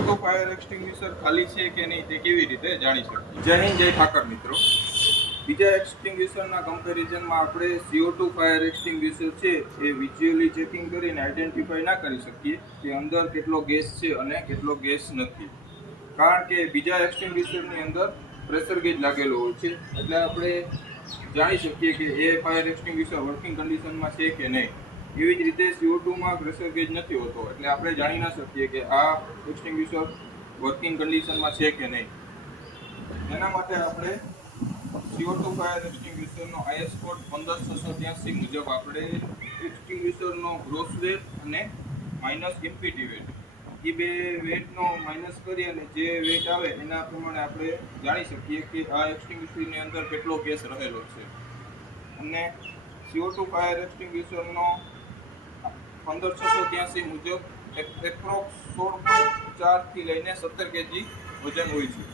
CO2 fire extinguisher ખાલી છે કે નહીં તે કેવી રીતે જાણી શકીએ? જય હિન્દ, જય ઠાકર મિત્રો. બીજા એક્સટિંગ્વિશરના કમ્પેરિઝનમાં આપણે CO2 ફાયર એક્સટિંગ્વિશર છે એ વિઝ્યુઅલી ચેકિંગ કરીને આઈડેન્ટિફાઈ ના કરી શકીએ કે અંદર કેટલો ગેસ છે અને કેટલો ગેસ નથી, કારણ કે બીજા એક્સટિંગ્વિશરની અંદર પ્રેશર ગેજ લાગેલો હોય છે. એટલે આપણે જાણી શકીએ કે એ ફાયર એક્સટિંગ્વિશર વર્કિંગ કન્ડિશનમાં છે કે નહીં. એવી જ રીતે CO2માં પ્રેશર ગેજ નથી હોતો, એટલે આપણે જાણી ના શકીએ કે આ એક્સટિંગ્વિશર વર્કિંગ કન્ડિશનમાં છે કે નહીં. એના માટે આપણે CO2 ફાયર એક્સટિંગ્વિશરનો IS કોડ 15683 મુજબ આપણે એક્સટિંગ્વિશરનો ગ્રોસ વેટ અને માઇનસ ઇમ્પિટી વેટ, એ બે વેટનો માઇનસ કરી અને જે વેટ આવે એના પ્રમાણે આપણે જાણી શકીએ કે આ એક્સટિંગ્વિશરની અંદર કેટલો ગેસ રહેલો છે. અને CO2 ફાયર એક્સટિંગ્વિશરનો 15683 મુજબ એપ્રોક્સ 16.4 થી લઈને 17 kg વજન હોય છે.